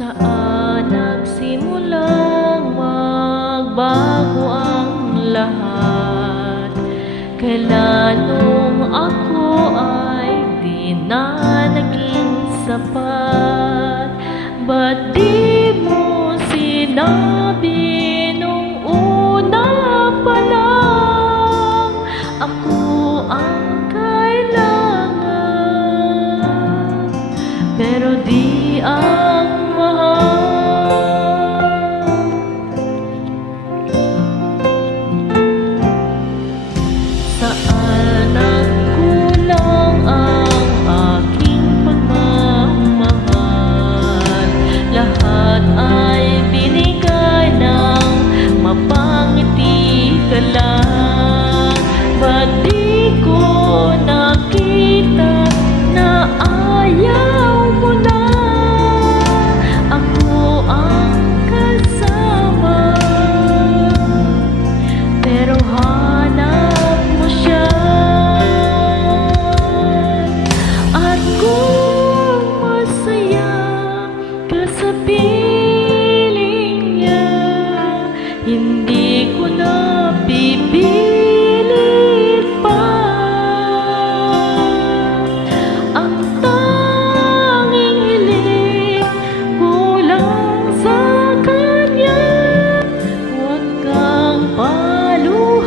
Saan nagsimulang magbago ang lahat? Kailan nung ako ay di na naging sapat? Ba't di mo sinabi nung una pa lang ako ang kailangan, pero di ang saan nagkulang ang aking pagmamahal? Lahat ay binigay ng mapangiti ka lang. Ba't di ko nakita na ayaw mo na ako ang kasama, pero hanap mo siya? At kung masaya ka sa piling niya, hindi ko na pipilit pa. Ang tanging hiling ko lang sa kanya, huwag kang paluhain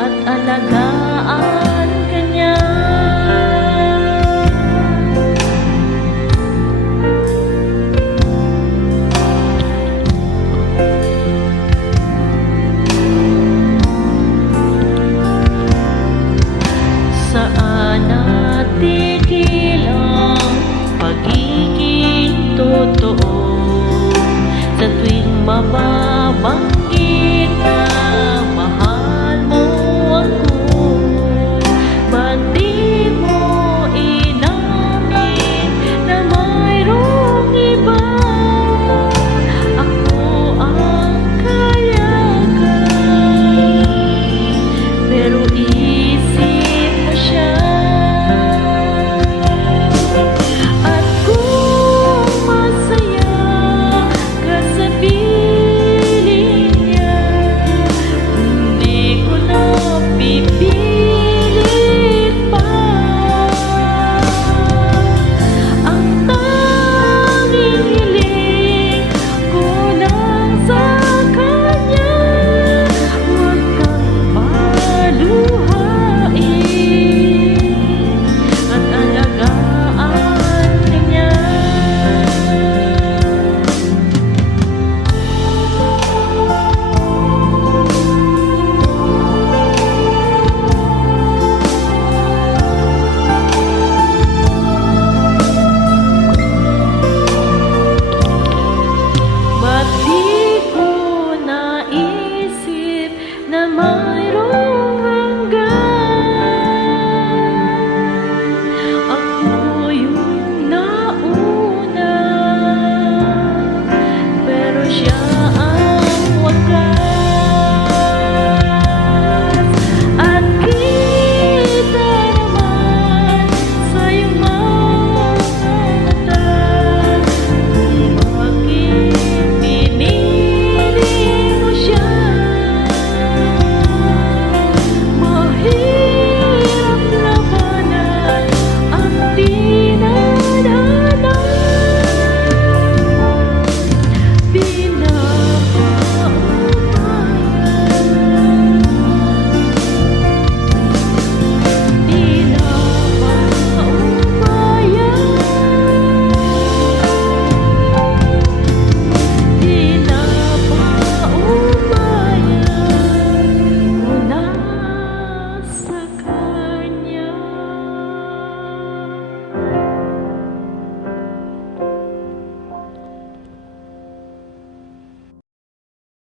at alagaan ka niya. Saan natigil ang pagiging totoo? Sa tuwing mababanggit na